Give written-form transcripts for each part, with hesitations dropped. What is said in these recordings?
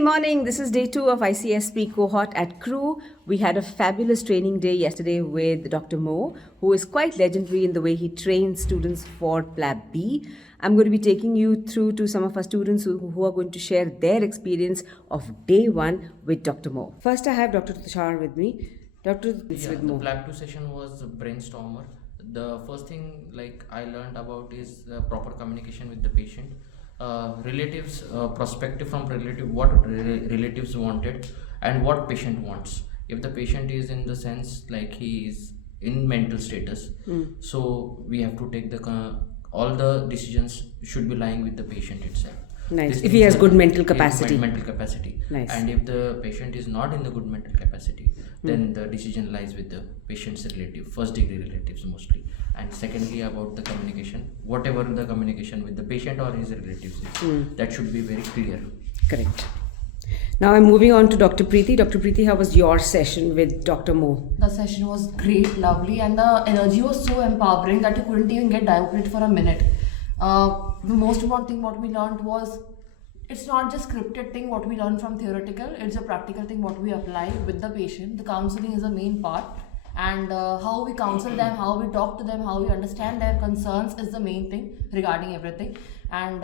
morning. This is day 2 of ICSP cohort at Crew. We had a fabulous training day yesterday with Dr. Mo, who is quite legendary in the way he trains students for PLAB B. I'm going to be taking you through to some of our students who are going to share their experience of day 1 with Dr. Mo. First, I have Dr. Tushar with me. Dr. with Mo. The PLAB 2 session was a brainstormer. The first thing I learned about is proper communication with the patient. Relatives, perspective from relative, what relatives wanted and what patient wants. If the patient is in the sense he is in mental status, so we have to take all the decisions should be lying with the patient itself. Nice. If he has good mental capacity. Nice. And if the patient is not in the good mental capacity, then the decision lies with the patient's relative, first degree relatives mostly. And secondly, about the communication, whatever the communication with the patient or his relatives is, that should be very clear. Correct. Now I'm moving on to Dr. Preeti. Dr. Preeti, how was your session with Dr. Mo? The session was great, lovely, and the energy was so empowering that you couldn't even get diluted for a minute. The most important thing what we learned was it's not just scripted thing what we learn from theoretical, it's a practical thing what we apply with the patient. The counseling is the main part, and how we counsel them, how we talk to them, how we understand their concerns is the main thing regarding everything. And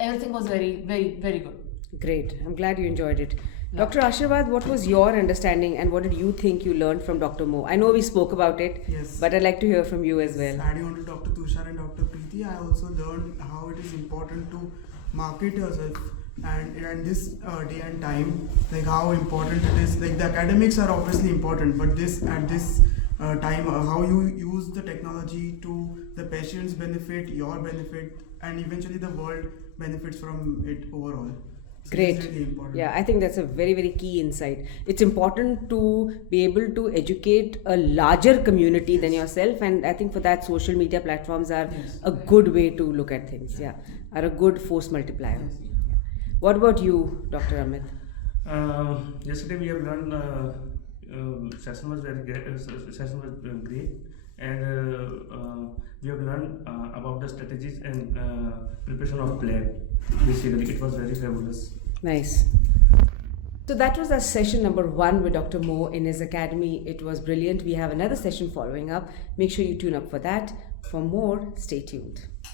everything was very, very, very good. Great. I'm glad you enjoyed it. Yeah. Dr. Ashirwad, what was your understanding and what did you think you learned from Dr. Mo? I know we spoke about it, yes, but I'd like to hear from you as well. Adding on to Dr. Tushar and Dr. Preeti, I also learned how it is important to market yourself and this day and time, how important it is. The academics are obviously important, but at this time, how you use the technology to the patient's benefit, your benefit, and eventually the world benefits from it overall. So great. Really yeah, I think that's a very, very key insight. It's important to be able to educate a larger community than yourself, and I think for that social media platforms are a good way to look at things, are a good force multiplier. Yeah. What about you, Dr. Amit? Yesterday we have learned session was very great, and we have learned about the strategies and preparation of PLAB. Basically, it was very fabulous. Nice. So that was our session number 1 with Dr. Mo in his academy. It was brilliant. We have another session following up. Make sure you tune up for that. For more, stay tuned.